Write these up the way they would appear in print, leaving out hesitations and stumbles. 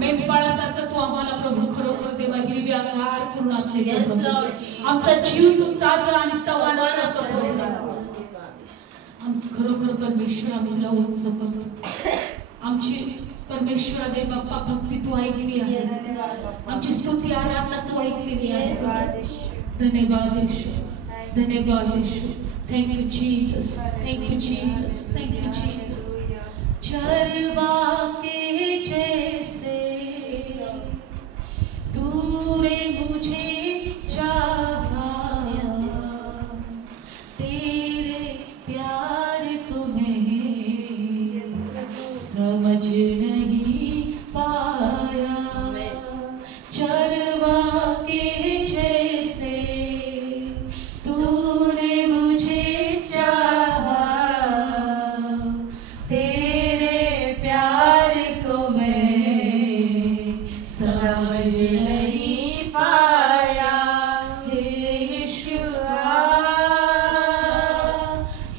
मेंढपाळासारखं तू आम्हाला प्रभू खरोखर देवा हिरव्यागार कुरणात नेतो. आमचा जीव तू ताजा आणि तवाना करतो प्रभू. आमचं खरोखर परमेश्वर आम्ही तुला उंच करतो. आमची परमेश्वर देव बाप्पा भक्ती तू ऐकली आहे. आमची स्तुती आराधना तू ऐकलेली आहे. धन्यवाद येशू, धन्यवाद Yeshu. Thank you Jesus, thank you Jesus, thank you Jesus. चरवा के जैसे तूने मुझे चाहा, तेरे प्यार को मैं समझ नहीं पाया. चरवा के जैसे तूने मुझे चाहा, तेरे प्यार को मैं समझ नहीं पाया. हे यीशुआ,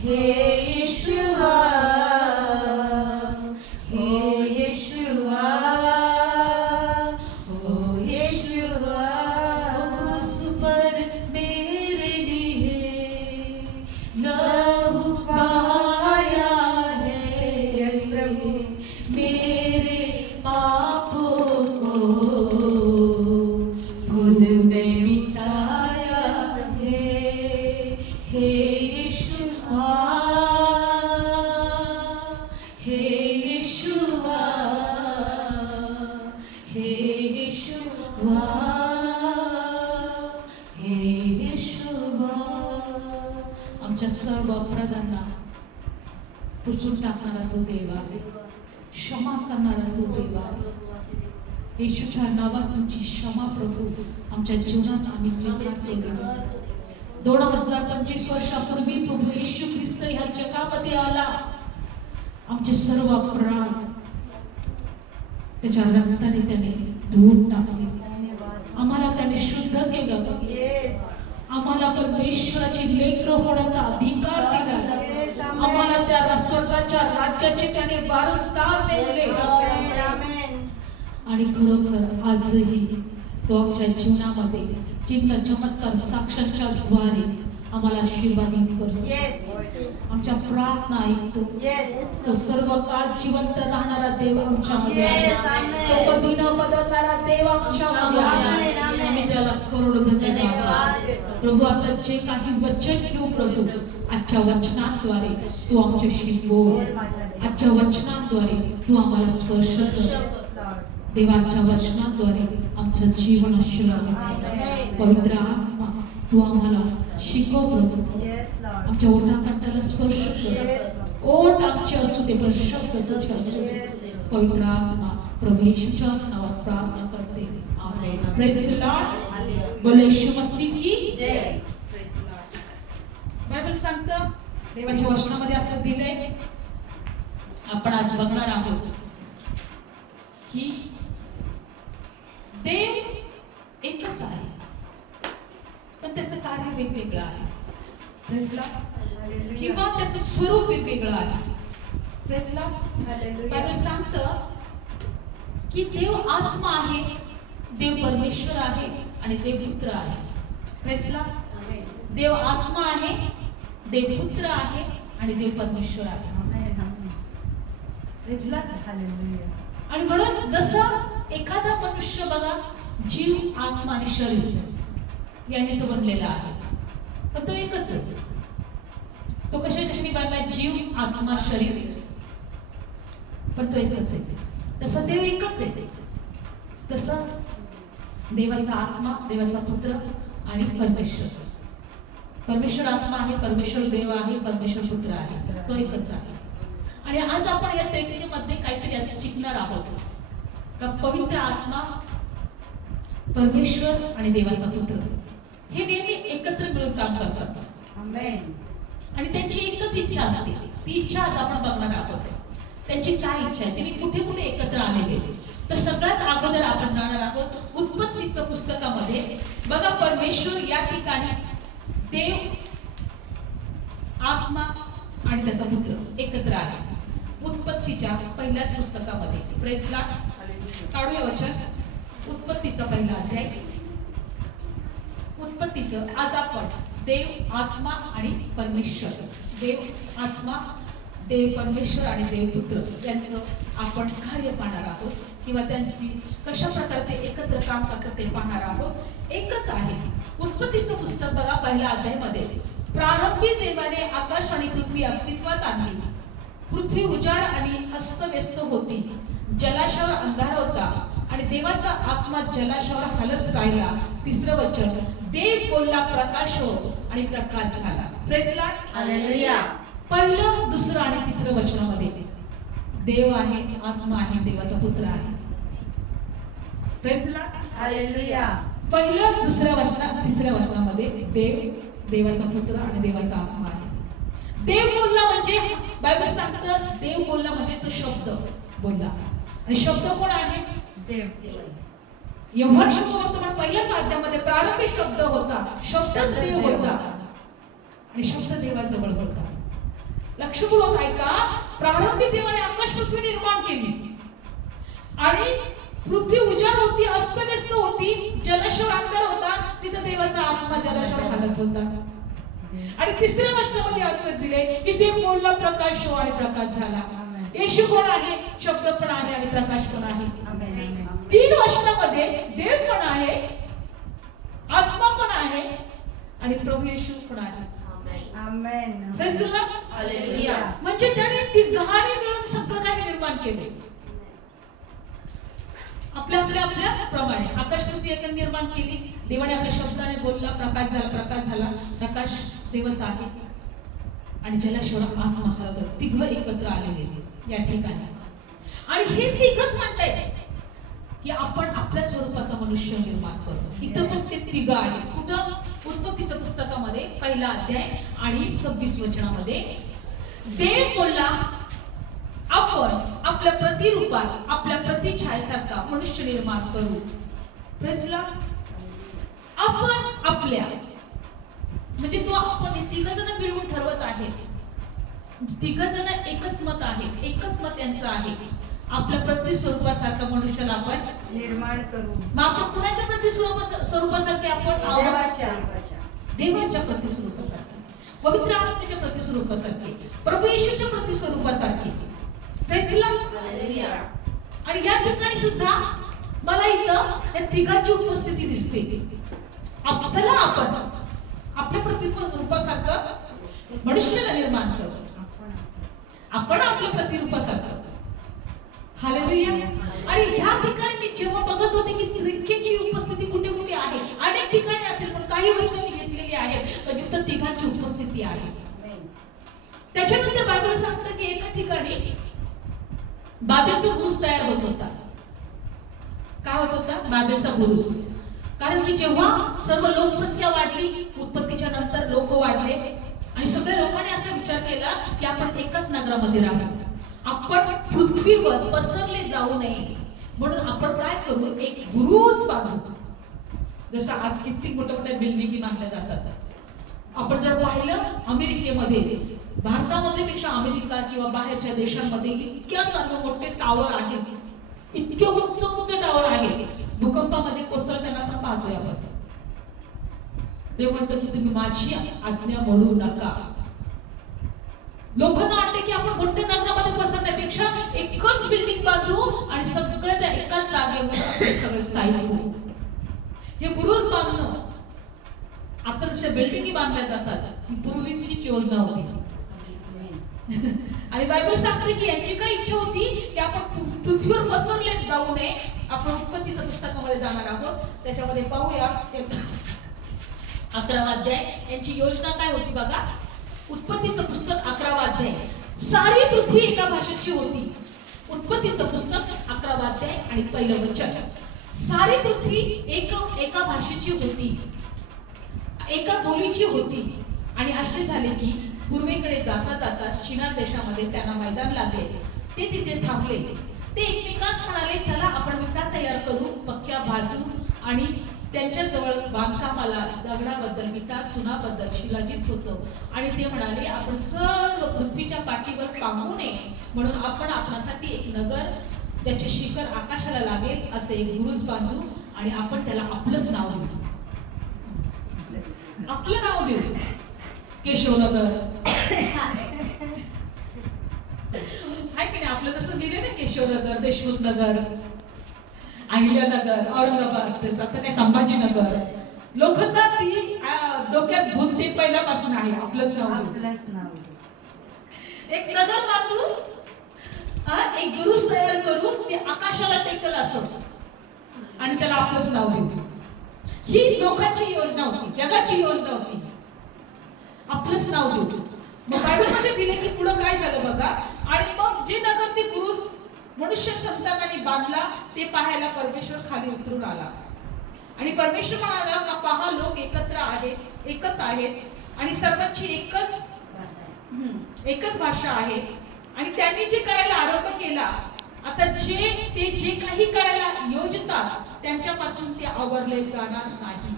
हे यीशुआ, हे यीशुआ, ओ यीशुआ. क्रूस पर मेरे लिए लहू बहाया है प्रभु. मेरे पापों को तूने मिटाया है. हे यीशुआ, हे यीशुआ, हे यीशुआ, हे यीशुआ. आमच्या सर्व अपराधांना पुसून टाकणारा तो देव आहे, क्षमा करणारा तो देव आहे. येशूच्या नावात तुमची क्षमा प्रभू आमच्या जीवनात आम्ही स्वीकारतो देवा. 2025 वर्षापूर्वी प्रभू येशू ख्रिस्त ह्या जगामध्ये आला. आमचे सर्व अपराध त्याच्या रक्ताने त्याने धुवून टाकले. आम्हाला त्याने शुद्ध केलं. आम्हाला परमेश्वराची लेकरं होण्याचा अधिकार दिला. आम्हाला त्या स्वर्गाच्या राज्याचे त्याने वारसदार नेमले. आणि खरोखर आजही तो आमच्या जीवनामध्ये चिन्ह चमत्कार साक्षांच्या द्वारे आम्हाला आशीर्वादित करतो. आमच्या प्रार्थना ऐकतो. तो सर्व काळ जिवंत राहणारा देव आमच्यामध्ये आहे. तो कधी न बदलणारा देव आमच्यामध्ये आहे. आम्ही त्याला करोड धन्यवाद प्रभू. आता जे काही वचन घेऊ प्रभू, आजच्या वचनाद्वारे तू आमच्याशी बोल. आजच्या वचनाद्वारे तू आम्हाला स्पर्श कर. देवाच्या वचनाद्वारे आमचं जीवन आशीर्वादित कर. पवित्र आत्मा तू आम्हाला शिकव प्रभू. आमच्या ओठाकंठाला स्पर्श कर. ओठ आमचे असू दे पण शब्द तुझे असू दे. पवित्र आत्मा प्रभू येशूच्याच नावात प्रार्थना करते. आमेन. Praise the lord. बोलो येशू मसीह की जय. बायबल सांगतं, देवाच्या वचनामध्ये असं दिलंय. आपण आज बघणार आहोत की देव एकच आहे पण त्याचं कार्य वेगवेगळं आहे. Praise Lord. किंवा त्याचं स्वरूप वेगवेगळं आहे. Praise Lord. बायबल सांगतं की देव आत्मा आहे, देव परमेश्वर आहे आणि देव पुत्र आहे. Praise Lord. देव आत्मा आहे, देव पुत्र आहे आणि देव परमेश्वर आहे. Praise Lord. आणि म्हणून जसं एखादा मनुष्य बघा, जीव आत्मा आणि शरीर याने तो बनलेला आहे पण तो एकच आहे. तो कशाने बनला? जीव आत्मा शरीर पण तो एकच आहे. तसा देव एकच आहे. तसं देवाचा आत्मा, देवाचा पुत्र आणि परमेश्वर. परमेश्वर आत्मा आहे, परमेश्वर देव आहे, परमेश्वर पुत्र आहे. तो एकच आहे. आणि आज आपण या त्रैविध्यमध्ये काहीतरी आज शिकणार आहोत का पवित्र आत्मा, परमेश्वर आणि देवाचा पुत्र हे नेहमी एकत्र मिळून काम करतात. आमेन. आणि त्यांची एकच इच्छा असते. ती इच्छा आज आपण बघणार आहोत. त्यांची काय इच्छा आहे, त्यांनी कुठे कुठे एकत्र आलेले. तर सगळ्यात अगोदर आपण जाणार आहोत उत्पत्तीच्या पुस्तकामध्ये. बघा, परमेश्वर या ठिकाणी देव, आत्मा आणि त्याचा पुत्र एकत्र आहे. उत्पत्तीच्या पहिल्याच पुस्तकामध्ये. Praise Lord. काढूया वचन. उत्पत्तीचा पहिला अध्याय. उत्पत्तीचं आज आपण देव, आत्मा आणि परमेश्वर, देव आत्मा, देव परमेश्वर आणि देवपुत्र यांचं आपण कार्य पाहणार आहोत, किंवा त्यांची कशा प्रकारे ते एकत्र काम करतात ते पाहणार आहोत. एकच आहे. उत्पत्तीचं पुस्तक बघा, पहिल्या अध्यायामध्ये प्रारंभी देवाने आकाश आणि पृथ्वी अस्तित्वात आणली. पृथ्वी उजाड आणि अस्तव्यस्त होती, जलाशयावर अंधार होता आणि देवाचा आत्मा जलाशयावर हलत राहिला. तिसरं वचन, देव बोलला प्रकाश हो आणि प्रकाश झाला. Praise lord, hallelujah. पहिलं, दुसरं आणि तिसरं वचनामध्ये देव आहे, आत्मा आहे, देवाचा पुत्र आहे. Praise lord, hallelujah. पहिलं, दुसऱ्या वचनात, तिसऱ्या वचनामध्ये देव, देवाचा पुत्र आणि देवाचा आत्मा आहे. देव बोलला म्हणजे बायबल सांगतं, देव बोलला म्हणजे तो शब्द बोलला. आणि शब्द कोण आहे? देव. यहोवा शुभवर्तमान पहिल्याच अध्यायामध्ये प्रारंभी शब्द होता, शब्दच देव होता आणि शब्द देवाजवळ होता. लक्षपूर्वक ऐका, प्रारंभी देवाने आकाश पृथ्वी निर्माण केली आणि पृथ्वी उजाड होती, अस्तव्यस्त होती, जलाशयावर अंधार होता, तिथं देवाचा आत्मा जलाशयावर हलत होता. आणि तिसऱ्या वचनामध्ये असं दिले की देव बोलला प्रकाश हो आणि प्रकाश झाला. येशू कोण आहे? शब्द पण आहे आणि प्रकाश पण आहे. तीन वचनामध्ये देव पण आहे, आत्मा पण आहे आणि प्रभू येशू पण आहे. आमेन. Praise lord, hallelujah. म्हणजे त्याने तिघांनी मिळून सगळं काही निर्माण केले. आपल्या प्रमाणे आकाश पृथ्वी एकत्र निर्माण केली. देवाने आपल्या शब्दाने बोलला, प्रकाश झाला, प्रकाश झाला. प्रकाश देवच आहे आणि जलाशयावर आत्मा हलत. तिघ एकत्र आलेले या ठिकाणी. आणि हे तिघच म्हणतायत की आपण आपल्या स्वरूपाचा मनुष्य निर्माण करतो. इथं पण ते तिघ आहेत. कुठं? उत्पत्तीच्या पुस्तकामध्ये पहिला अध्याय आणि 26 वचनामध्ये देव बोलला, आपण आपल्या प्रतिरूपात, आपल्या प्रतिछायेसारखा मनुष्य निर्माण करू. Praise Lord. आपण आपल्या, म्हणजे तो आपण तिघ जण मिळून ठरवत आहे. तिघ जण एकच मत आहे, एकच मत यांचं आहे. आपल्या प्रतिस्वरूपासारखा मनुष्याला आपण निर्माण करू. मग आपण कुणाच्या प्रतिस्वरूपासारखे? आपण देवाच्या प्रतिस्वरूपासारखे, पवित्र आत्म्याच्या प्रतिस्वरूपासारखे, प्रभू येशूच्या प्रतिस्वरूपासारखे. Praise lord, hallelujah. आणि या ठिकाणी सुद्धा मला इथं या तिघांची उपस्थिती दिसते. चला आपण आपल्या प्रतिरूपासारखं मनुष्याला निर्माण करू. आपण आपल्या प्रतिरूपासारखं. हालेलुया. आणि ह्या ठिकाणी मी जेव्हा बघत होते की त्रिकेची उपस्थिती कुठे कुठे आहे, अनेक ठिकाणी असेल, पण काही वचनं मी घेतलेली आहेत जिथं तिघांची उपस्थिती आहे. त्याच्यानंतर बायबल सांगतं की एका ठिकाणी बाबेलचा बुरुज तयार होत होता. काय होत होता? बाबेलचा बुरुज. कारण की जेव्हा सर्व लोकसंख्या वाढली, उत्पत्तीच्या नंतर लोक वाढले आणि सगळ्या लोकांनी असा विचार केला की आपण एकाच नगरामध्ये राहू, आपण पृथ्वीवर पसरले जाऊ नये म्हणून आपण काय करू, एक बुरुज बांधू. जसं आज किती मोठ्या मोठ्या बिल्डिंगी बांधल्या जातात. आपण जर पाहिलं अमेरिकेमध्ये, भारतामध्ये पेक्षा अमेरिका किंवा बाहेरच्या देशांमध्ये इतक्या सारे मोठे टावर आहेत, इतके उंच उंच टावर आहेत. भूकंपामध्ये कोसळताना आपण पाहतोय आपण. ते म्हणतो की तुम्ही माझी आज्ञा मोडू नका. लोकांना वाटते की आपण मोठ्या नगरामध्ये पसरण्यापेक्षा एकच बिल्डिंग बांधू आणि सगळं त्या एकाच जागेवर सगळं स्थायिक होऊ. हे बुरुज बांधणं, आता जशा बिल्डिंगी बांधल्या जातात, ही पूर्वीचीच योजना होती. आणि बायबल सांगते की यांची काय इच्छा होती की आपण पृथ्वीवर पसरले जाऊ नये. आपण उत्पत्तीच्या पुस्तकामध्ये जाणार आहोत, त्याच्यामध्ये पाहूया 11वा अध्याय. यांची योजना काय होती बघा. उत्पत्तीचं पुस्तक 11वा अध्याय. सारी पृथ्वी एका भाषेची होती. उत्पत्तीचं पुस्तक 11वा अध्याय आणि पहिलं वचन. सारी पृथ्वी एका भाषेची होती, एका बोलीची होती. आणि असे झाले की पूर्वेकडे जाता जाता शिनार देशामध्ये त्यांना मैदान लागले. ते तिथे थांबले. ते एकमेकांस म्हणाले, चला आपण विटा तयार करू, पक्क्या बाजू आणि त्यांच्या जवळ बांधकामाला दगडाबद्दल, विटा चुनाबद्दल शिलाजीत होतं. आणि ते म्हणाले, आपण सर्व पृथ्वीच्या पाठीवर पांगू नये म्हणून आपण आपणासाठी एक नगर त्याचे शिखर आकाशाला लागेल असे एक बुरुज बांधू आणि आपण त्याला आपलंच नाव देऊ. आपलं नाव देऊ. केशवनगर आहे की नाही? आपलं जसं दिले ना केशवनगर, देशमुख नगर, अहिल्यानगर, औरंगाबाद, आता काय संभाजीनगर. लोकांना ती डोक्यात भूत ते पहिल्यापासून आहे. आपलंच नाव. एक नगर बांधू, एक गुरुस तयार करून ते आकाशाला टेकल असं आणि त्याला आपलंच नाव देऊ. ही लोकांची योजना होती, जगाची योजना होती. आपलंच नाव देऊ. मग बायबलमध्ये दिले की पुढे काय झालं बघा. आणि मग जे नगर ते पुरुष मनुष्य संतानाने बांधला ते पाहायला परमेश्वर खाली उतरून आला आणि परमेश्वर म्हणाला का पहा लोक एकत्र आहेत, एकच आहेत आणि सर्वांची एकच भाषा आहे. आणि त्यांनी जे करायला आरंभ केला, आता जे काही करायला योजतात त्यांच्यापासून ते आवरले जाणार नाही.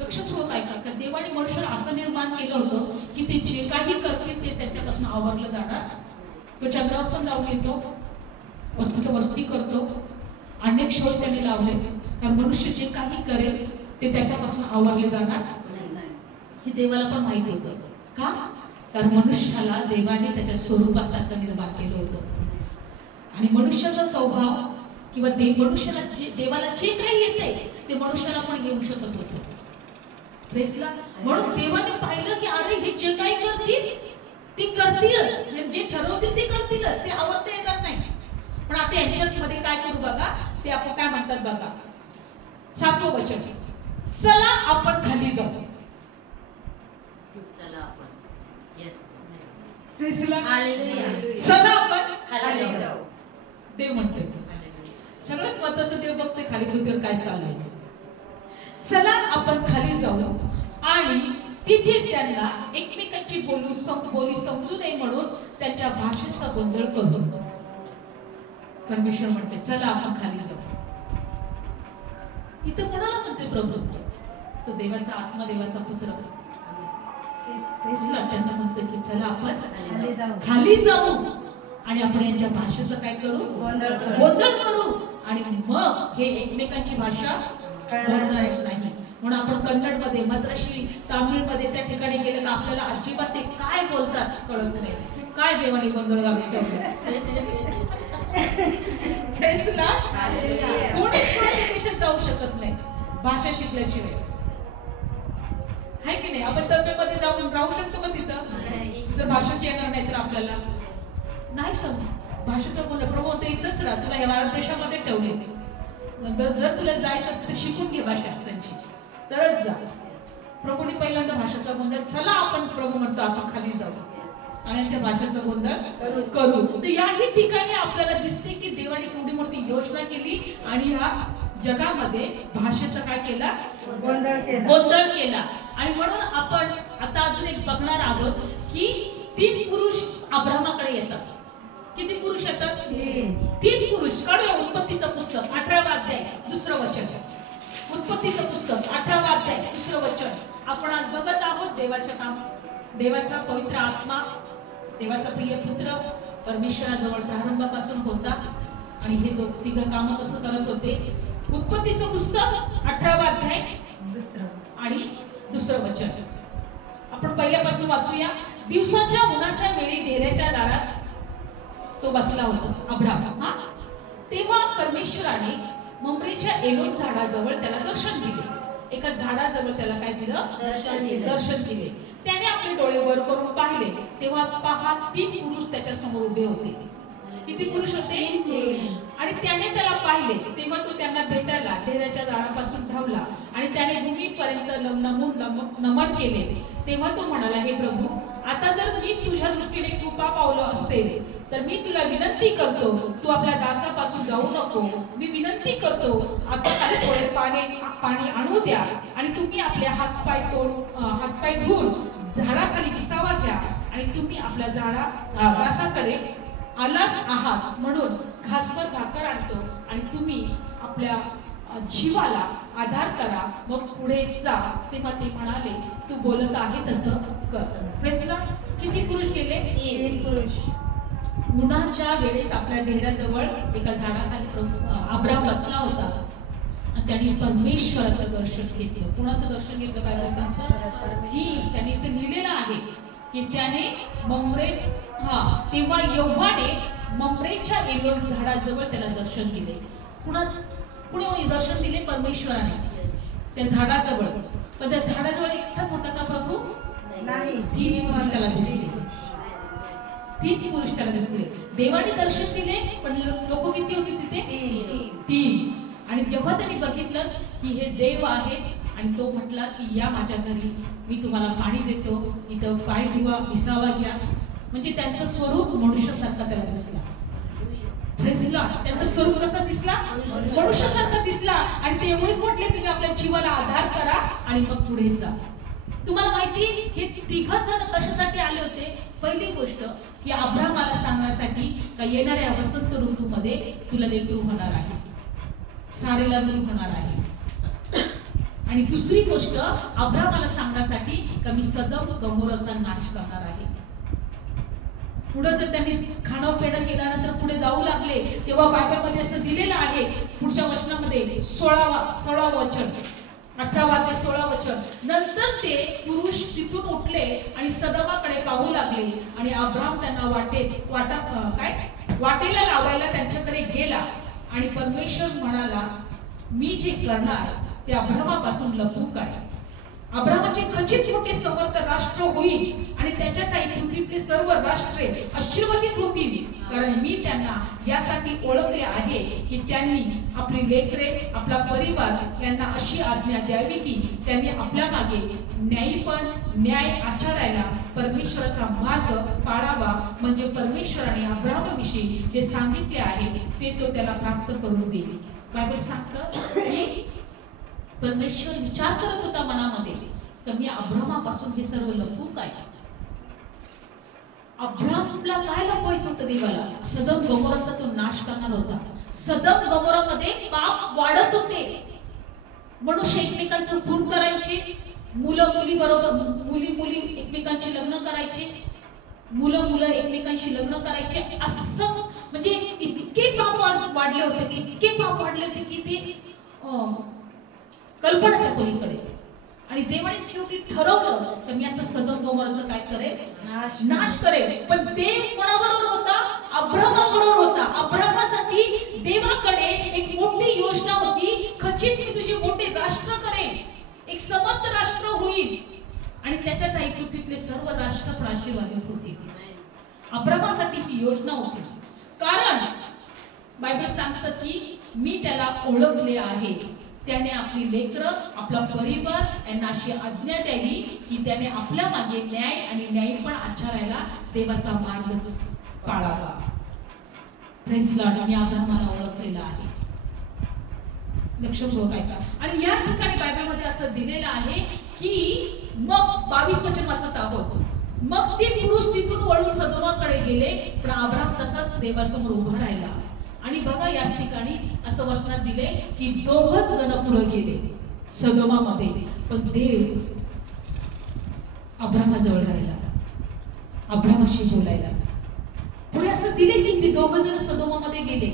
लक्षात ठेवा का देवाने मनुष्याला असं निर्माण केलं होतं की ते जे काही करतील ते त्यांच्यापासून आवरलं जाणार. तो चंद्रावर पण जाऊन येतो, वस्ती करतो, अनेक शोध त्यांनी लावले. कारण मनुष्य जे काही करेल ते त्याच्यापासून आवरले जाणार हे देवाला पण माहिती होतं. का? कारण मनुष्याला देवाने त्याच्या स्वरूपासारखं निर्माण केलं होतं आणि मनुष्याचा स्वभाव किंवा मनुष्याला देवाला जे काही येते ते मनुष्याला पण येऊ शकत होतं. प्रेसला म्हणून देवाने पाहिलं की अरे हे जे काही करतील ते करतीलच, जे ठरवतील ते करतीलच, ते आवडता येणार नाही. पण आता यांच्यामध्ये काय करू बघा. ते आपण काय म्हणतात बघा, 7वं वचन, चला आपण खाली जाऊ. चला आपण खाली जाऊ. देव म्हणते सगळ्यात महत्वाचं, देव बघते खाली पृथ्वीवर काय चाललंय. चला आपण खाली जाऊ आणि तिथे त्यांना एकमेकांची बोली समजू नये म्हणून त्यांच्या भाषेचा गोंधळ करू. परमेश्वर म्हणते चला आपण खाली जाऊ. इथं कोणाला म्हणते प्रभू? तो देवाचा आत्मा, देवाचा पुत्र त्यांना म्हणतो की चला आपण खाली जाऊ आणि आपण यांच्या भाषेचं काय करू? गोंधळ करू. आणि मग हे एकमेकांची भाषा बोलणारच नाही. म्हणून आपण कन्नड मध्ये, मद्रासी, तामिळ मध्ये त्या ठिकाणी गेलं का आपल्याला अजिबात ते काय बोलतात कळत नाही. काय देवाने गोंधळ घालून ठेवला. कोणीच कोणाच्या देशात जाऊ शकत नाही भाषा शिकल्याशिवाय. आहे की नाही? आपण तमिळमध्ये जाऊन राहू शकतो का तिथं? जर भाषाच येणार नाही तर आपल्याला नाही समज. भाषेचं गोंधळ. प्रभू ते इथंच राहा, तुला हे भारत देशामध्ये ठेवले. जर तुला जायचं असेल तर शिकून घे भाषा त्यांची, तरच जा. प्रभूने पहिल्यांदा भाषेचा गोंधळ, चला आपण, प्रभू म्हणतो आपण खाली जाऊ आणि यांच्या भाषेचा गोंधळ करू. तर याही ठिकाणी आपल्याला दिसते की देवाने केवढी मोठी योजना केली आणि ह्या जगामध्ये भाषेचा काय केला? गोंधळ केला. आणि म्हणून आपण आता अजून एक बघणार आहोत की 3 पुरुष अब्राहमाकडे येतात. किती पुरुष येतात? 3 पुरुष. काढूया उत्पत्तीचं पुस्तक 18वा अध्याय 2रं वचन. उत्पत्तीचं पुस्तक 18वा अध्याय 2रं वचन. आपण आज बघत आहोत देवाचं काम, देवाचा पवित्र आत्मा, देवाचा प्रिय पुत्र परमेश्वराजवळ प्रारंभापासून होता आणि हे 3 कामं कसं करत होते. उत्पत्तीचं पुस्तक 18वा अध्याय आणि 2रं वचन आपण पहिल्यापासून वाचूया. दिवसाच्या उन्हाच्या वेळी डेऱ्याच्या दारात तो बसला होता अब्राहम. तेव्हा परमेश्वराने ममरेच्या एलोन झाडाजवळ त्याला दर्शन दिले. एका झाडाजवळ त्याला काय दिलं? दर्शन दिले. त्याने आपले डोळे वर करून पाहिले तेव्हा पहा 3 पुरुष त्याच्या समोर उभे होते. किती पुरुष होते? आणि त्याने त्याला पाहिले तेव्हा तो त्यांना भेटायला डेऱ्याच्या दारापासून धावला आणि त्याने भूमीपर्यंत नमन केले. तेव्हा तो म्हणाला, हे प्रभू, आता जर मी तुझ्या दृष्टीने कृपा पावलं असते तर मी तुला विनंती करतो, तू आपल्या दासापासून जाऊ नको. मी विनंती करतो, आता मला थोडे पाणी आणू द्या आणि तुम्ही आपले हातपाय धुवून झाडाखाली विसावा घ्या आणि तुम्ही आपल्या दासाकडे आलाच आहात म्हणून घासभर भाकर आणतो आणि तुम्ही आपल्या जीवाला आधार करा, मग पुढे जा. तेव्हा ते म्हणाले, तू बोलत आहे तसं कर. Press Lord. किती पुरुष गेले? 3 पुरुष. उन्हाच्या वेळेस आपल्या डेऱ्याजवळ एका झाडाखाली अब्राम बसला होता आणि त्यांनी परमेश्वराचं दर्शन घेतलं. कुणाचं दर्शन घेतलं काय सांगतात ही त्यांनी ते लिहिलेलं आहे की त्याने ममरे तेव्हा यहोवाने ममरेच्या एलोन झाडाजवळ त्याला दर्शन दिले. कुणी दर्शन दिले? परमेश्वराने त्या झाडाजवळ. पण त्या झाडाजवळ एकटाच होता का प्रभू? नाही, 3 पुरुष त्याला दिसले. 3 पुरुष त्याला दिसले. देवाने दर्शन दिले पण लोक किती होते तिथे? 3. आणि जेव्हा त्यांनी बघितलं की हे देव आहेत आणि तो म्हटला की या माझ्या घरी, मी तुम्हाला पाणी देतो, इथं पाय धुवा, विसावा घ्या. म्हणजे त्यांचं स्वरूप मनुष्यासारखा त्याला दिसला. Praise Lord. त्यांचं स्वरूप कसं दिसला? मनुष्यासारखा दिसला. आणि ते एवढेच म्हटले तुम्ही आपल्या जीवाला आधार करा आणि मग पुढे जा. तुम्हाला माहिती हे 3 जण कशासाठी आले होते? पहिली गोष्ट की अब्रामाला सांगण्यासाठी का येणाऱ्या वसंत ऋतूमध्ये तुला लेकरू होणार आहे, सारेला मूल होणार आहे. आणि दुसरी गोष्ट अब्रामाला सांगण्यासाठी का मी सदोम गमोराचा नाश करणार आहे. पुढे जर त्यांनी खाणं पिणं केल्यानंतर पुढे जाऊ लागले तेव्हा बायबलमध्ये असं दिलेलं आहे पुढच्या वचनामध्ये 16वा वचन 18 ते 16 वचन. नंतर ते पुरुष तिथून उठले आणि सदोमाकडे पाहू लागले आणि अब्राम त्यांना वाटेला लावायला त्यांच्याकडे गेला. आणि परमेश्वर म्हणाला मी जे करणार ते अब्रामापासून लपू काय? अब्रामाचे खचित मोठे समर्थ राष्ट्र होईल आणि त्याच्या ठाई पृथ्वीतले सर्व राष्ट्रे आशीर्वादित होतील. कारण मी त्यांना यासाठी ओळखले आहे की त्यांनी आपली लेकरे, आपला परिवार यांना अशी आज्ञा द्यावी की त्यांनी आपल्या मागे न्याय आचरायला परमेश्वराचा मार्ग पाळावा. म्हणजे परमेश्वराने अब्रामाविषयी जे सांगितले आहे ते तो त्याला प्राप्त करून देईल. बायबल सांगतं की परमेश्वर विचार करत होता मनामध्ये की मी अब्रामापासून हे सर्व लपवू काय? अब्रामला काय लपवायचं होतं देवाला? सदोम गमोराचा तो नाश करणार होता. सदोम गमोरामध्ये पाप वाढत होते. मनुष्य एकमेकांचं खून करायचे, मुली एकमेकांची लग्न करायचे, मुलं एकमेकांशी लग्न करायचे. असं म्हणजे इतके पाप वाढले होते की ते कल्पनाच्या पलीकडे. आणि देवाने शेवटी ठरवलं तर मी आता सदोम गमोराचा काय करेल? नाश करेल. पण देव कोणाबरोबर होता? अब्रामाबरोबर होता. अब्रामासाठी देवाकडे एक मोठी योजना होती. खचित मी तुझे मोठे राष्ट्र करेन, एक समर्थ राष्ट्र होईल आणि त्याच्या ठाई पृथ्वीतले सर्व राष्ट्र पण आशीर्वादित होतील. अब्रामासाठी ही योजना होती. कारण बायबल सांगतं की मी त्याला ओळखले आहे, त्याने आपली लेकरं, आपला परिवार यांना अशी आज्ञा द्यावी की त्याने आपल्या मागे न्याय आणि न्याय पण आचरायला देवाचा मार्ग पाळावा. Praise Lord. मी अब्रामाला ओळखलेला आहे. लक्षपूर्वक ऐका. आणि या ठिकाणी बायबलमध्ये असं दिलेलं आहे की मग 22 वचन वाचत आहोत. मग ते पुरुष तिथून वळून सदोमाकडे गेले पण अब्राम तसाच देवासमोर उभा राहिला. आणि बघा या ठिकाणी असं वचनात दिले की 2 जण पुढे गेले सदोमामध्ये पण देव अब्रामाजवळ राहिला, अब्रामाशी बोलायला. पुढे असं दिले की ते 2 जण सदोमामध्ये गेले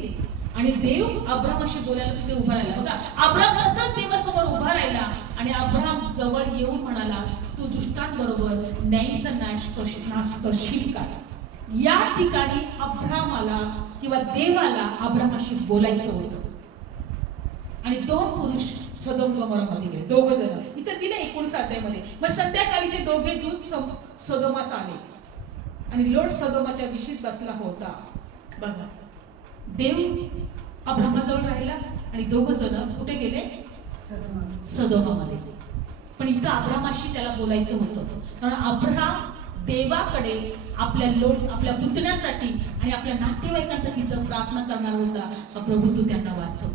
आणि देव अब्रामाशी बोलायला तिथे उभा राहिला. बघा अब्राम तसाच देवासमोर उभा राहिला आणि अब्राम जवळ येऊन म्हणाला तू दुष्टांबरोबर न्यायाचा नाश करशील का? या ठिकाणी अब्रामाला किंवा देवाला अब्रामाशी बोलायचं होतं. आणि 2 पुरुष सदोम गमोरामध्ये गेले, 2 जण. इथं दिले 19 अध्यायामध्ये. मग संध्याकाळी ते दोघे दूत सदोमास आले आणि लोट सदोमाच्या दिशेत बसला होता. बघा देव अब्रामाजवळ राहिला आणि 2 जण कुठे गेले? सदोमामध्ये. पण इथं अब्रामाशी त्याला बोलायचं होतं. कारण अब्राम देवाकडे आपल्या पुतण्यासाठी आणि आपल्या नातेवाईकांसाठी तर प्रार्थना करणार होता. प्रभू तू त्यांना वाचव,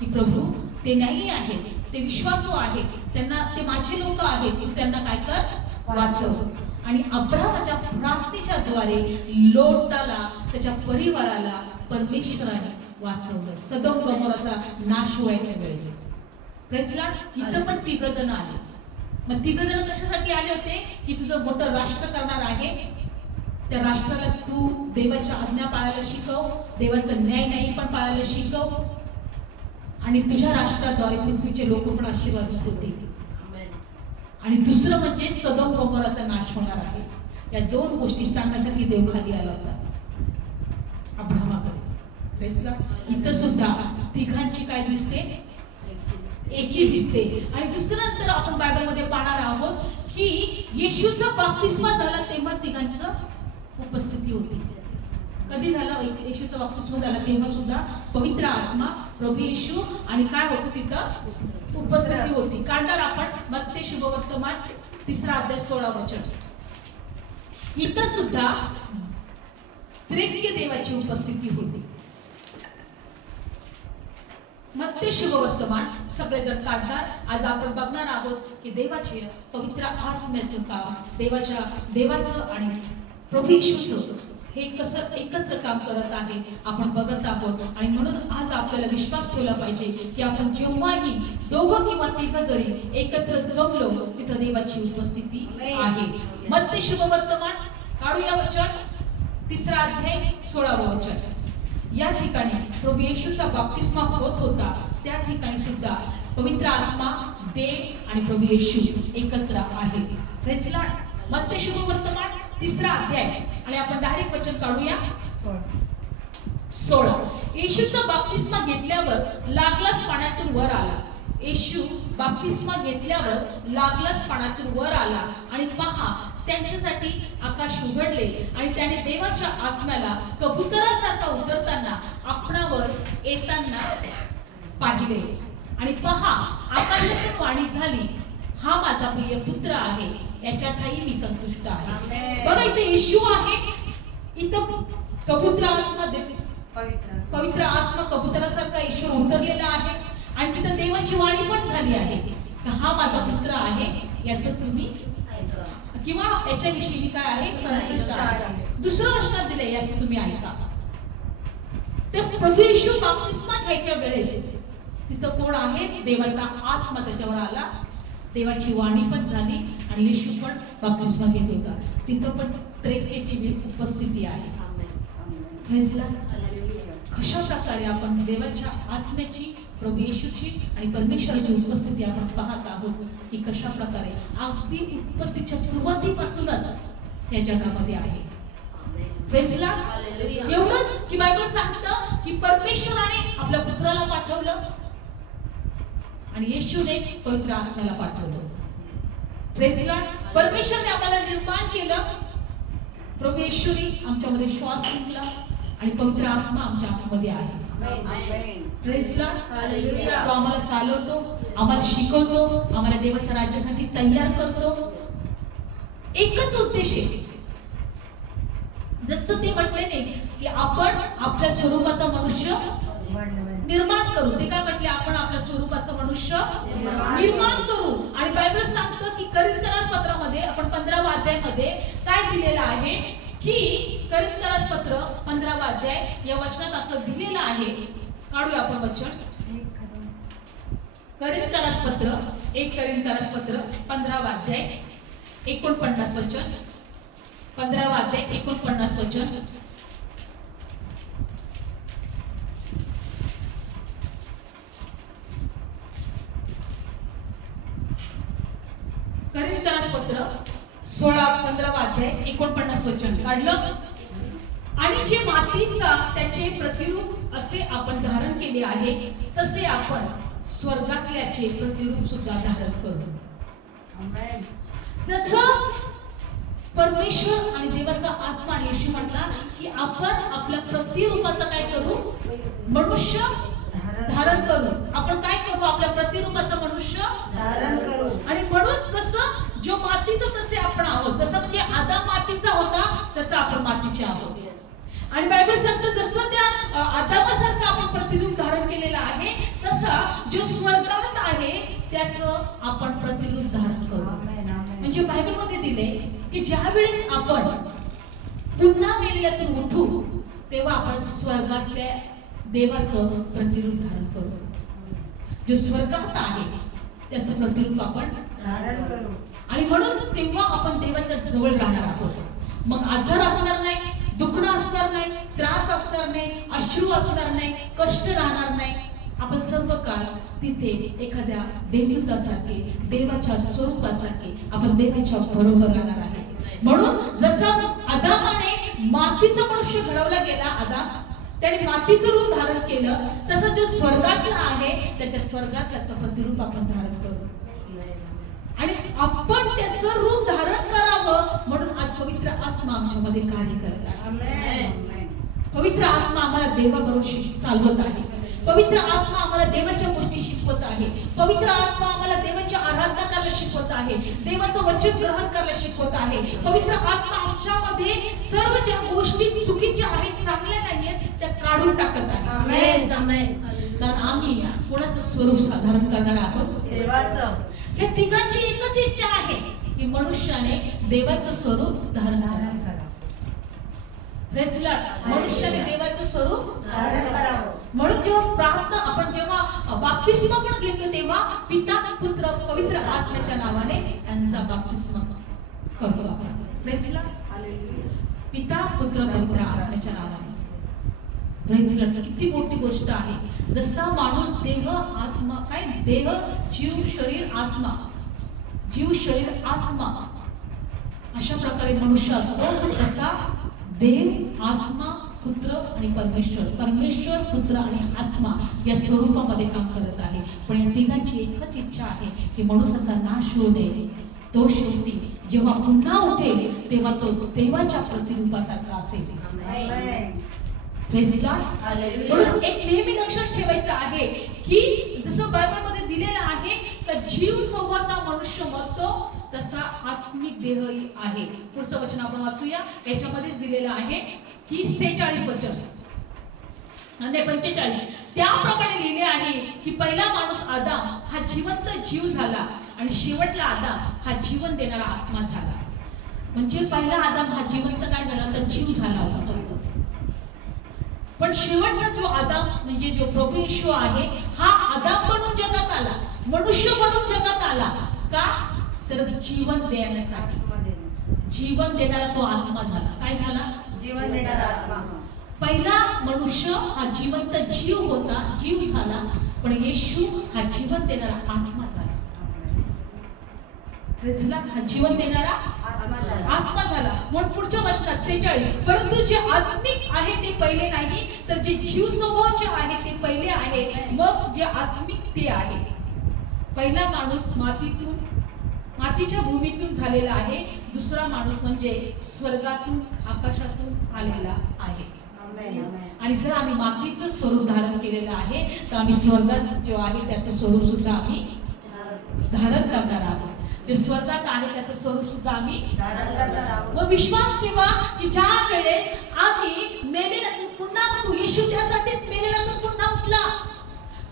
की प्रभू ते न्यायी आहेत, ते विश्वासू आहेत, त्यांना ते माझे लोक आहेत, तू त्यांना काय कर? वाचव. आणि अब्रामाच्या प्रार्थनेच्या द्वारे लोटाला, त्याच्या परिवाराला परमेश्वराने वाचवलं सदोम गमोराचा नाश व्हायच्या वेळेस. Praise Lord. इथं पण 3 जण आले. मग 3 जण कशासाठी आले होते? की तुझं मोठं राष्ट्र करणार आहे, त्या राष्ट्राला तू देवाच्या आज्ञा पाळायला शिकव, देवाचं न्याय पण पाळायला शिकव, आणि तुझ्या राष्ट्राद्वारे पृथ्वीचे लोक पण आशीर्वादित होतील. आणि दुसरं म्हणजे सदोम गोमोराचा नाश होणार आहे. या दोन गोष्टी सांगण्यासाठी देव खाली आला होता अब्राहमाकडे. इथं सुद्धा तिघांची काय दिसते? एकी दिसते. आणि दुसरं नंतर आपण बायबलमध्ये पाहणार आहोत की येशूचा बाप्तिस्मा झाला तेव्हा तिघांची उपस्थिती होती. कधी झाला येशूचा बाप्तिस्मा झाला तेव्हा सुद्धा पवित्र आत्मा, प्रभू येशू आणि काय होतं तिथं? उपस्थिती होती. काढणार आपण मत्ते शुभवर्तमान 3 अध्याय 16 वचन. इथं सुद्धा त्रित्य देवाची उपस्थिती होती. मत्ते शुभवर्तमान सगळेजण काढणार. आज आपण बघणार आहोत की देवाचे पवित्र आत्म्याचं काम, देवाचं आणि प्रभू येशूचं हे कसं एकत्र काम करत आहे आपण बघत आहोत. आणि म्हणून आज आपल्याला विश्वास ठेवला पाहिजे की आपण जेव्हाही दोघं किंवा तिघं जरी एकत्र जमलो तिथं देवाची उपस्थिती आहे. मत्ते शुभवर्तमान काढूया वचन 3 अध्याय 16 वचन. या ठिकाणी प्रभू येशूचा बाप्तिस्मा होत होता. त्या ठिकाणी सुद्धा पवित्र आत्मा, देव आणि प्रभू येशू एकत्र आहे. Praise Lord. मत्ते शुभवर्तमान 3 अध्याय आणि आपण डायरेक्ट वचन काढूया 16. येशूचा बाप्तिस्मा घेतल्यावर लागलाच पाण्यातून वर आला. येशू बाप्तिस्मा घेतल्यावर लागलाच पाण्यातून वर आला आणि पहा त्यांच्यासाठी आकाश उघडले आणि त्याने देवाच्या आत्म्याला कबुतरासारखा उतरताना आपणावर येताना पाहिले. आणि पहा आकाशातून वाणी झाली, हा माझा प्रिय पुत्र आहे, याच्या ठाई मी संतुष्ट आहे. बघा इथे येशू आहे, इथं कबूतर आत्मा, पवित्र आत्मा कबुतरासारखा येशू उतरलेला आहे आणि तिथं देवाची वाणी पण झाली आहे की हा माझा पुत्र आहे, याचं तुम्ही किंवा याच्याविषयी काय आहे? संतुष्ट आहे. दुसरं वचन दिले याचे तुम्ही ऐका. तर प्रभू येशू बाप्तिस्मा घ्यायच्या वेळेस तिथं कोण आहे? देवाचा आत्मा त्याच्यावर आला, देवाची वाणी पण झाली आणि येशू पण बाप्तिस्मा घेत होता. तिथं पण त्रित्याची उपस्थिती आहे. कशा प्रकारे आपण देवाच्या आत्म्याची, प्रभू येशूची आणि परमेश्वराची उपस्थिती आपण पाहत आहोत की कशा प्रकारे अगदी उत्पत्तीच्या सुरुवातीपासूनच या जगामध्ये आहे. Praise Lord. एवढंच की बायबल सांगतं की परमेश्वराने आपल्या पुत्राला पाठवलं आणि येशूने पवित्र आत्म्याला पाठवलं. Praise Lord. परमेश्वराने आम्हाला निर्माण केलं, प्रभू येशूने आमच्यामध्ये श्वास फुंकला आणि पवित्र आत्मा आमच्या आतमध्ये आहे. Praise Lord. तो आम्हाला चालवतो, आम्हाला शिकवतो, आम्हाला देवाच्या राज्यासाठी तयार करतो. एकच उद्देश आहे, जसं ते म्हटले नाही की आपण आपल्या स्वरूपाचा मनुष्य निर्माण करू. ते काय म्हटले? आपण आपल्या स्वरूपाचं मनुष्य निर्माण करू. आणि बायबल सांगतं की करिंथीय पत्रामध्ये आपण 15व्या अध्यायामध्ये काय दिलेलं आहे की करिंथीय पत्र 15वा अध्याय या वचनात असं दिलेलं आहे. काढूया आपण वचन. करिंथीय पत्र 1 करिंथीय पत्र 15वा अध्याय 49 वचन. 15वा अध्याय 49 वचन. करिंथीय पत्र 15वा अध्याय 49 वचन काढलं. आणि जे मातीचा त्याचे प्रतिरूप असे आपण धारण केले आहे, तसे आपण स्वर्गातल्याचे प्रतिरूप सुद्धा धारण करू. जसं परमेश्वर आणि देवाचा आत्मा येशू म्हटला की आपण आपल्या प्रतिरूपाचा काय करू? मनुष्य धारण करू. आपण काय करू? आपल्या प्रतिरूपाचा मनुष्य धारण करू. आणि म्हणून जसं जो मातीचा तसे आपण आहोत, जसं की आदाम मातीचा होता तसं आपण मातीचे आहोत. आणि बायबल सांगतं जसं त्या आदामासारखं आपण प्रतिरूप धारण केलेलं आहे, तसा जो स्वर्गात आहे त्याचं आपण प्रतिरूप धारण करू. म्हणजे बायबल मध्ये दिले की ज्या वेळेस आपण पुन्हा मेलेल्यातून उठू तेव्हा आपण स्वर्गातल्या देवाचं प्रतिरूप धारण करू. जो स्वर्गात आहे त्याचं प्रतिरूप आपण धारण करू. आणि म्हणून तेव्हा आपण देवाच्या जवळ राहणार आहोत. मग आजार असणार नाही, दुखणं असणार नाही, त्रास असणार नाही, अश्रू असणार नाही, कष्ट राहणार नाही. आपण सर्व काळ तिथे एखाद्या देवदूतासारखे, देवाच्या स्वरूपासारखे आपण देवाच्या बरोबर राहणार आहे. म्हणून जसं आदामाने मातीचा मनुष्य घडवला गेला, आदाम त्याने मातीचं रूप धारण केलं, तसं जो स्वर्गातला आहे त्याच्या स्वर्गातल्याचं प्रतिरूप आपण धारण करू आणि आपण त्याचं रूप धारण करावं. म्हणून आज पवित्र आत्मा आमच्यामध्ये कार्य करत आहे. पवित्र आत्मा आम्हाला देवाबरोबर चालवत आहे. पवित्र आत्मा आम्हाला देवाच्या गोष्टी शिकवत आहे. पवित्र आत्मा आम्हाला देवाची आराधना करायला शिकवत आहे, देवाचं वचन ग्रहण करायला शिकवत आहे. पवित्र आत्मा आमच्यामध्ये सर्व ज्या गोष्टी चुकीच्या आहेत, चांगल्या नाहीयेत, त्या काढून टाकत आहे. कारण आम्ही कोणाचं स्वरूप धारण करणार आहोत? देवाचं. हे तिघांची एकच इच्छा आहे की मनुष्याने देवाचं स्वरूप धारण करावं. Praise Lord. मनुष्याने देवाचं स्वरूप धारण करावं. म्हणून जेव्हा प्रार्थना आपण जेव्हा बाप्तिस्मा पण घेतो तेव्हा पिता, पुत्र, पवित्र आत्म्याच्या नावाने यांचा बाप्तिस्मा करतो आपण. Praise Lord. पिता, पुत्र, पवित्र आत्म्याच्या नावाने. Praise Lord. किती मोठी गोष्ट आहे. जसा माणूस देह, आत्मा, काय देह, जीव, शरीर, आत्मा, जीव, शरीर, आत्मा अशा प्रकारे मनुष्य असतो, तसा देव, आत्मा, पुत्र आणि परमेश्वर, परमेश्वर, पुत्र आणि आत्मा या स्वरूपामध्ये काम करत आहे. पण या तिघांची एकच इच्छा आहे की मनुष्याचा नाश होऊ नये. तो शेवटी जेव्हा पुन्हा उठेल तेव्हा तो देवाच्या प्रतिरूपासारखा असेल. Praise Lord. म्हणून एक नेहमी लक्षात ठेवायचं आहे की जसं बायबलमध्ये दिलेलं आहे की जीव सव्वाचा मनुष्य मरतो, तसा आत्मिक देहही आहे. पुढचं वचन आपण वाचूया. याच्यामध्येच दिलेलं आहे की 46 वचन आणि 45 त्याप्रमाणे लिहिले आहे की पहिला माणूस आदाम हा जिवंत जीव झाला आणि शेवटला आदाम हा जीवन देणारा आत्मा झाला. म्हणजे पहिला आदाम हा जिवंत काय झाला तर जीव झाला होता, पण शेवटचा जो आदाम म्हणजे जो प्रभू येशू आहे, हा आदाम बनून जगात आला, मनुष्य बनून जगात आला. का तर जीवन देण्यासाठी. जीवन देणारा तो आत्मा झाला. काय झाला? जीवन देणारा आत्मा. पहिला मनुष्य हा जिवंत जीव होता, जीव झाला, पण येशू हा जीवन देणारा आत्मा झाला. हा जीवन देणारा आत्मा झाला. म्हणून पुढच्या वचनात 46 परंतु जे आत्मिक आहे ते पहिले नाही, तर जे जीव स्वभावाचे आहे ते पहिले आहे, मग जे आत्मिक ते आहे. पहिला माणूस मातीच्या भूमीतून झालेला आहे, दुसरा माणूस म्हणजे स्वर्गातून, आकाशातून आलेला आहे. आणि जर आम्ही मातीचं स्वरूप धारण केलेलं आहे तर आम्ही स्वर्गात जो आहे त्याचं स्वरूप सुद्धा आम्ही धारण करणार आहोत. जे स्वर्गात आहे त्याचं स्वरूप सुद्धा आम्ही धारण करणार आहोत. व विश्वास ठेवा की ज्या वेळेस आम्ही मेलेल्यातून पुन्हा उठू, येशू त्यासाठीच मेलेल्यातून पुन्हा उठला.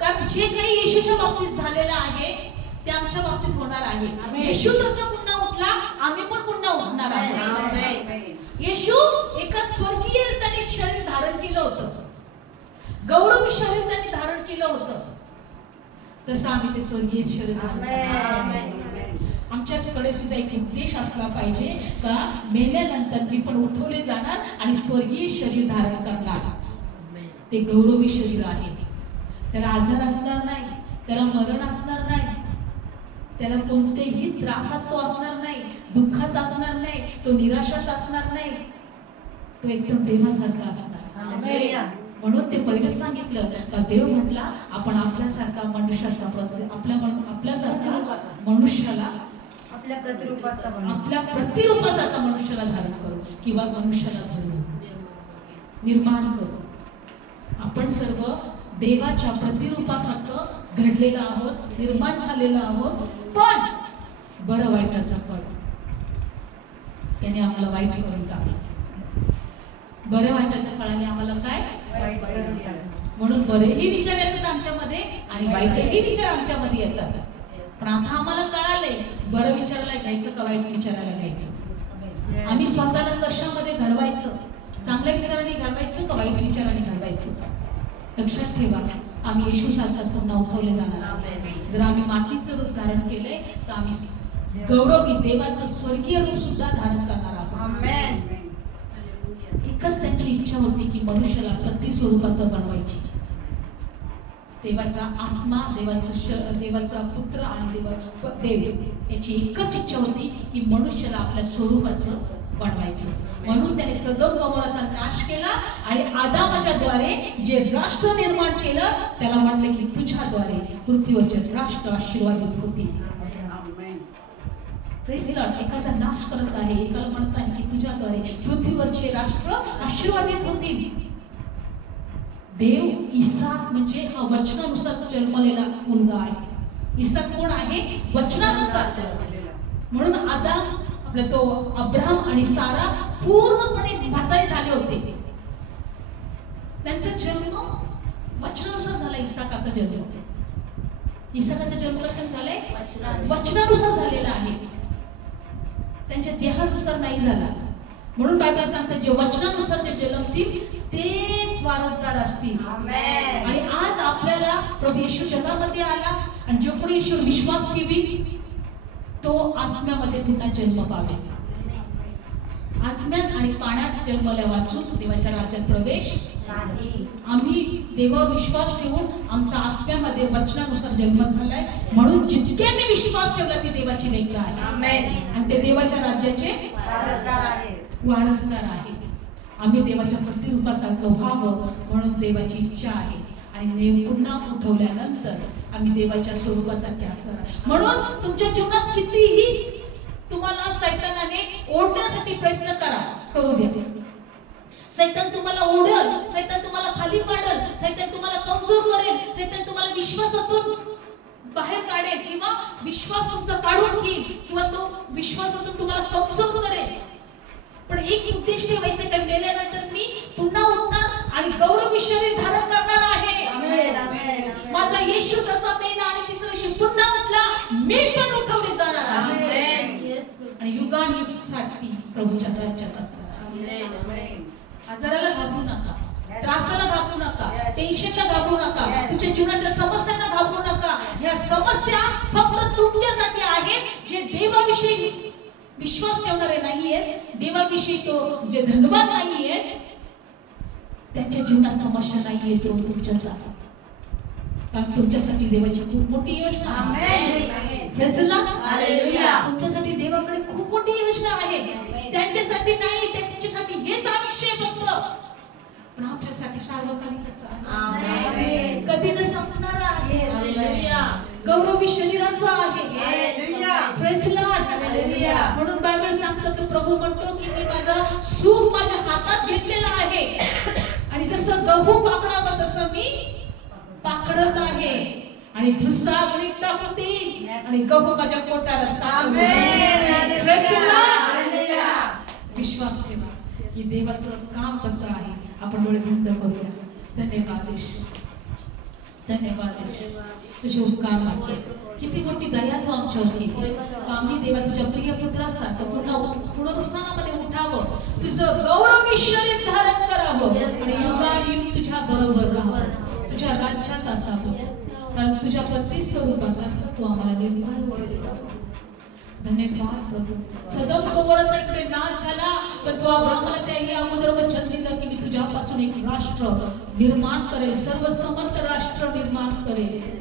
कारण जे काही येशूच्या बाबतीत झालेलं आहे ते आमच्या बाबतीत होणार आहे. येशू जसं पुन्हा उठला, आम्ही पण पुन्हा उठणार आहोत. येशू एका स्वर्गीय त्याने शरीर धारण केलं होतं, गौरवी शरीर त्यांनी धारण केलं होतं, तसं आम्ही ते स्वर्गीय शरीर धारण. आमच्याकडे सुद्धा एक उद्देश असला पाहिजे का मेल्यानंतर मी पण उठवले जाणार आणि स्वर्गीय शरीर धारण करणार. ते गौरवी शरीर आहे. त्याला आजार असणार नाही, त्याला मरण असणार नाही, त्याला कोणतेही त्रासात तो असणार नाही, दुःखात असणार नाही, तो निराशात असणार नाही, तो एकदम देवासारखा असणार. म्हणून ते पहिलं सांगितलं का देव म्हटला आपण आपल्यासारखा मनुष्याचा आपल्यासारखा मनुष्याला आपल्या प्रतिरूपाचा मनुष्याला धारण करू किंवा मनुष्याला धरू, निर्माण करू. आपण सर्व देवाच्या प्रतिरूपासारखं घडलेलं आहोत, निर्माण झालेलं आहोत. पण बरं वाईट असं फळ त्याने आम्हाला वाईट करून टाकलं. बरं वाईटाच्या फळाने आम्हाला काय? म्हणून बरेही विचार येतात आमच्यामध्ये आणि वाईटही विचार आमच्यामध्ये येतात. पण आता आम्हाला कळालंय बरं विचारायला घ्यायचं का वाईट विचारायला घ्यायचं. आम्ही स्वतःला कशामध्ये घडवायचं, चांगल्या विचाराने घडवायचं का वाईट विचाराने घडवायचं. लक्षात ठेवा, आम्ही येशू सारखाच पुन्हा उठवले जाणार. जर आम्ही मातीचं रूप धारण केलंय तर आम्ही गौरवी देवाचं स्वर्गीय रूप सुद्धा धारण करणार आहोत. एकच त्यांची इच्छा होती की मनुष्याला प्रतिस्वरूपाचं बनवायची. देवाचा आत्मा, देवाचा पुत्र आणि देव याची एकच इच्छा होती की मनुष्याला आपल्या स्वरूपाचं बनवायचं. म्हणून त्याने सदोम गमोराचा नाश केला आणि आदामाच्या द्वारे जे राष्ट्र निर्माण केलं त्याला म्हटलं की तुझ्याद्वारे पृथ्वीवरचे राष्ट्र आशीर्वादित होतील. Praise the Lord. एकाचा नाश करत आहे, एकाला म्हणत आहे की तुझ्याद्वारे पृथ्वीवरचे राष्ट्र आशीर्वादित होतील. देव इसाक म्हणजे हा वचनानुसार जन्मलेला मुलगा आहे. इसाक कोण आहे? वचनानुसार. म्हणून आदाम आपला तो अब्राहम आणि सारा पूर्णपणे म्हातारे झाले होते. त्यांचा जन्म वचनानुसार झाला. इसाकाचा जन्म कशाने झालाय? वचनानुसार झालेला आहे, त्यांच्या देहानुसार नाही झाला. म्हणून बायबल सांगतात जे वचनानुसार जे जन्मतील तेच वारसदार असतील. आणि आज आपल्याला प्रभू येशू जगामध्ये आला आणि जो कोणी येशूवर विश्वास ठेवी तो आत्म्यामध्ये पुन्हा जन्म पावे. आत्म्यात आणि पाण्यात जन्मल्या वाचून देवाच्या राज्यात प्रवेश नाही. आम्ही देवावर विश्वास ठेवून आमचा आत्म्यामध्ये वचनानुसार जन्म झालाय. म्हणून जितक्यांनी विश्वास ठेवला ती देवाची लेकरं आहे आणि ते देवाच्या राज्याचे वारसदार आहे. आम्ही देवाच्या प्रतिरूपासारखं व्हावं म्हणून देवाची इच्छा आहे. आणि देव पुन्हा उठवल्यानंतर आम्ही देवाच्या स्वरूपासारखे असणार. म्हणून तुमच्या जीवनात कितीही तुम्हाला सैतानाने ओढण्यासाठी प्रयत्न करू द्या. सैतान तुम्हाला ओढल, सैतान तुम्हाला खाली पाडल, सैतान तुम्हाला कमजोर करेल, सैतान तुम्हाला विश्वासातून बाहेर काढेल किंवा विश्वास तुमचा काढून घेईल किंवा तो विश्वासातून तुम्हाला कमजोर करेल. पण एक उद्देश ठेवायचे की मेल्यानंतर मी पुन्हा उठणार आणि गौरवी शरीर धारण करणार आहे. माझा येशू कसा मेला आणि तिसऱ्या दिवशी पुन्हा उठला, मी पण उठवले जाणार आहे आणि युगानुयुगासाठी प्रभूच्या राज्यात असणार. आजाराला घाबरू नका, त्रासाला घाबरू नका, टेन्शनला घाबरू नका, तुमच्या जीवनाच्या समस्यांना घाबरू नका. या समस्या फक्त तुमच्यासाठी आहेत जे देवाविषयी विश्वास ठेवणारे नाहीये, देवाविषयी तो जे धनवान नाहीये त्यांच्या जीवनात समस्या नाहीये. तो तुमच्यासाठी, कारण तुमच्यासाठी देवाची खूप मोठी योजना आहे. तुमच्यासाठी देवाकडे खूप मोठी योजना आहे. त्यांच्यासाठी नाही, त्यांच्यासाठी हेच आयुष्य फक्त, पण आपल्यासाठी सार्वकालिकच आहे, कधी न संपणार आहे, गौरवी शरीराचं आहे. म्हणून बायबल सांगतं की प्रभू म्हणतो की मी माझा सूप माझ्या हातात घेतलेला आहे आणि जसं गहू पाकडावं तसं मी पाकडत आहे आणि भुसा अग्नीत टाकून देईल आणि गहू माझ्या पोटाला चालवेल. विश्वास ठेवा की देवाचं काम कसं आहे. आपण डोळे बंद करूया. धन्यवाद येशू, धन्यवाद येशू, तुझे उपकार मानतो. किती मोठी दया तू आमच्यावर केली. आम्ही देवा तुझ्या प्रिय पुत्रासारखं पुनरुत्थानामध्ये उठावं, तुझं गौरवी शरीर धारण करावं आणि युगायुग तुझ्या बरोबर राहावं, तुझ्या राज्यात असावं, कारण तुझ्या प्रतिस्वरूपासारखं तू आम्हाला निर्माण केलं. धन्यवाद प्रभू. सदोम गमोराचा इकडे नाश झाला, पण तू अब्राहमाला त्याही अगोदर वचन दिलं की मी तुझ्यापासून एक राष्ट्र निर्माण करेल, सर्वसमर्थ राष्ट्र निर्माण करेल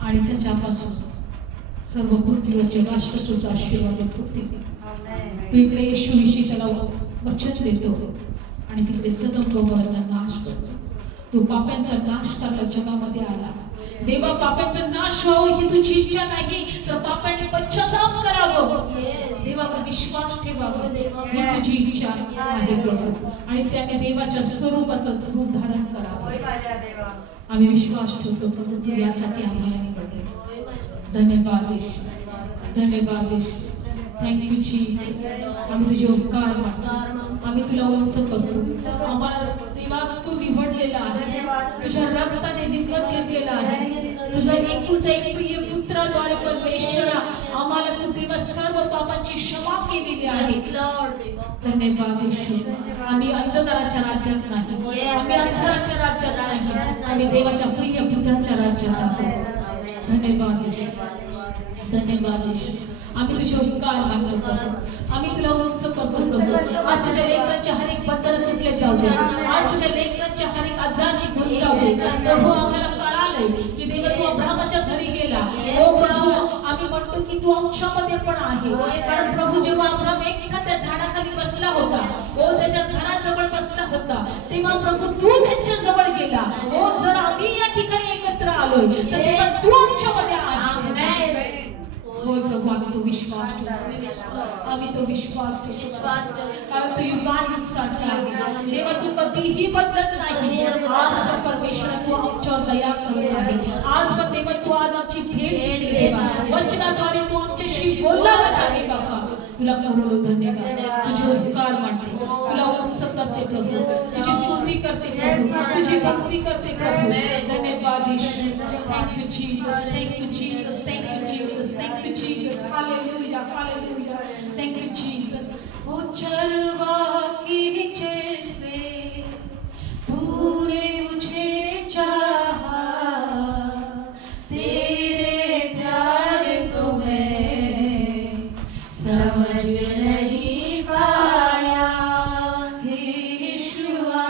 आणि त्याच्यापासून सर्व पृथ्वीवरचे राष्ट्र सुद्धा आशीर्वादित होतील. तू इकडे येशूविषयी त्याला वचन देतो आणि तिकडे सदोम गमोराचा नाश करतो. तू पाप्यांचा नाश करायला जगामध्ये आला. देवा, पापांचा नाश व्हावं ही तुझी इच्छा नाही, तर पापाने पश्चाताप करावं, देवावर विश्वास ठेवावं ही तुझी इच्छा आहे प्रभू. आणि त्याने देवाच्या स्वरूपाचं रूप धारण करावं. आम्ही विश्वास ठेवतो प्रभू, तू यासाठी आम्हाला निवडले. धन्यवाद येशू, धन्यवाद येशू. Thank you Jesus. आम्ही तुझे उपकार मानतो, आम्ही तुला उंच करतो. आम्हाला देवा तू निवडलेला आहे, तुझ्या रक्ताने विकत घेतलेला आहे. तुझा एकुलता एक प्रिय पुत्राद्वारे परमेश्वरा आम्हाला तू देवा सर्व पापांची क्षमा केलेली आहे. धन्यवाद येशू. आम्ही अंधकाराच्या राज्यात नाही, आम्ही अंधाराच्या राज्यात नाही, आम्ही देवाच्या प्रिय पुत्राच्या राज्यात आहोत. धन्यवाद येशू, धन्यवाद येशू. आम्ही तुझे उपकार मानतो प्रभू, आम्ही तुला उंच करतो प्रभू। आज तुझ्या लेकरांचे हर एक बंधन तुटले जाऊ दे, आज तुझ्या लेकरांचे हर एक आजार निघून जाऊ दे प्रभू। आम्हाला कळालंय की देव तू अब्राहमाच्या घरी गेला, ओ प्रभू आम्ही म्हणतो की तू आमच्यामध्ये पण आहे, कारण प्रभू जेव्हा अब्राहम एकटा त्या झाडाखाली बसला होता, ओ त्याच्या घराजवळ बसला होता, तेव्हा प्रभू तू त्यांच्या जवळ गेला। ओ जर आम्ही या ठिकाणी एकत्र आलोय तर तेव्हा तू आमच्यामध्ये आहे। होय प्रभू आम्ही तो विश्वास ठेवतो, आम्ही तो विश्वास ठेवतो, कारण तू युगानुयुग सारखा आहे देवा, तू कधीही बदलत नाही। आज पण परमेश्वर तू आमच्यावर दया करत आहे, आज पण देवा तू आज आमची भेट घेतली देवा, वचनाद्वारे तू आमच्याशी बोलला आहे बाबा। तुला करोडो धन्यवाद, तुझे उपकार मानते, तुला उंच करते प्रभू, तुझी स्तुती करते प्रभू, तुझी भक्ती करते प्रभू। धन्यवाद Yeshu, thank you Jesus, thank you Jesus, thank you Jesus, thank you Jesus, hallelujah hallelujah, thank you Jesus. ओ चरवाके जैसे तूने मुझे चाहा, तेरे प्यार को मैं समझ नहीं पाया, हे यीशुआ,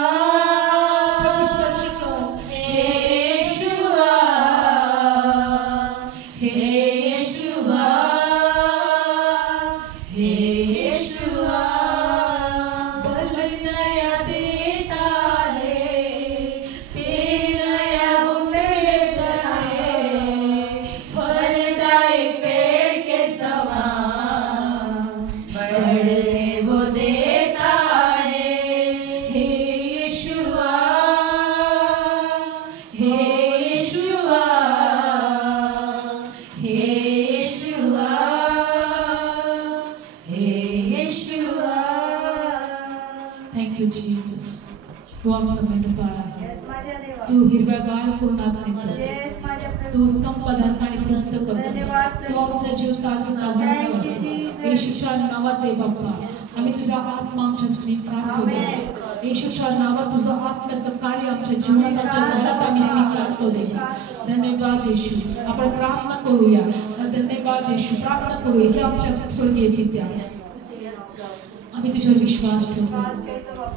प्रभु स्पर्श करो, हे यीशुआ, हे यीशुआ, हे यीशुआ, बल नया देता है, तेल नया उम्मीद है, फलदायी पेड़ के समान बढ़ने वो देता है, हे यीशुआ, हे यीशुआ, हे यीशुआ, हे यीशुआ। थैंक यू जीसस, तू आमचा मेंढपाळ आहे, तू हिरव्यागार कुरणात नेतो, तू उत्तम पदार्थाने तृप्त करतो, तू आमचा जीव ताजा करतो। येशूच्या नावात दे बाप्पा, आम्ही तुझा आत्मा आमच्या स्वीकारतो, येशूच्या नावात तुझं आत्म्याचं कार्य आमच्या जीवनात आमच्या घरात आम्ही स्वीकारतो देवा। धन्यवाद येशू, आपण प्रार्थना करूया, धन्यवाद येशू, प्रार्थना करूया। हे आमच्या स्वर्गीय पित्या, आम्ही तुझ्यावर विश्वास ठेवतो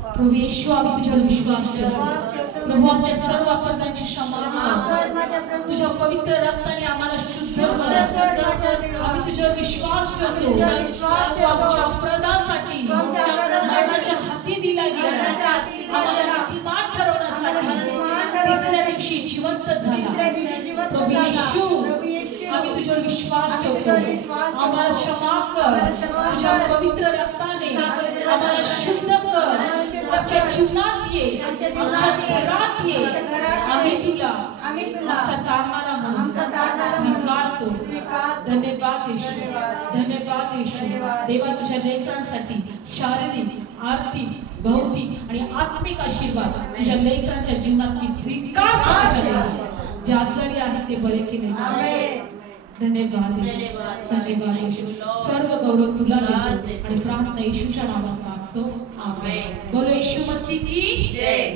प्रभू येशू, आम्ही तुझ्यावर विश्वास ठेवतो प्रभू, आमच्या सर्व अपराधांची क्षमा कर, तुझ्या पवित्र रक्ताने आम्हाला शुद्ध कर। आम्ही तुझ्यावर विश्वास ठेवतो, तू आमच्या अपराधासाठी मरणाच्या हाती दिला गेला, आम्हाला नीतिमान ठरवण्यासाठी तिसऱ्या दिवशी जिवंत झाला प्रभू येशू। आम्ही तुझ्यावर विश्वास ठेवतो, आम्हाला क्षमा कर, तुझ्या पवित्र रक्ताने आम्हाला शुद्ध कर, आमच्या जीवनात ये, आमच्या घरात ये, आम्ही तुला आमचा तारणारा म्हणून स्वीकारतो। धन्यवाद येशू, धन्यवाद येशू। देवा तुझ्या लेकरांसाठी शारीरिक, आर्थिक, भौतिक आणि आत्मिक आशीर्वाद तुझ्या लेकरांच्या जीवनात मी स्वीकारतो, जे आजारी आहेत ते बरे केले जातील। धन्यवाद येशू, धन्यवाद येशू, सर्व गौरव तुला देतो आणि प्रार्थना येशूच्या नावात मागतो, आमेन। बोलो येशू मसीह की जय।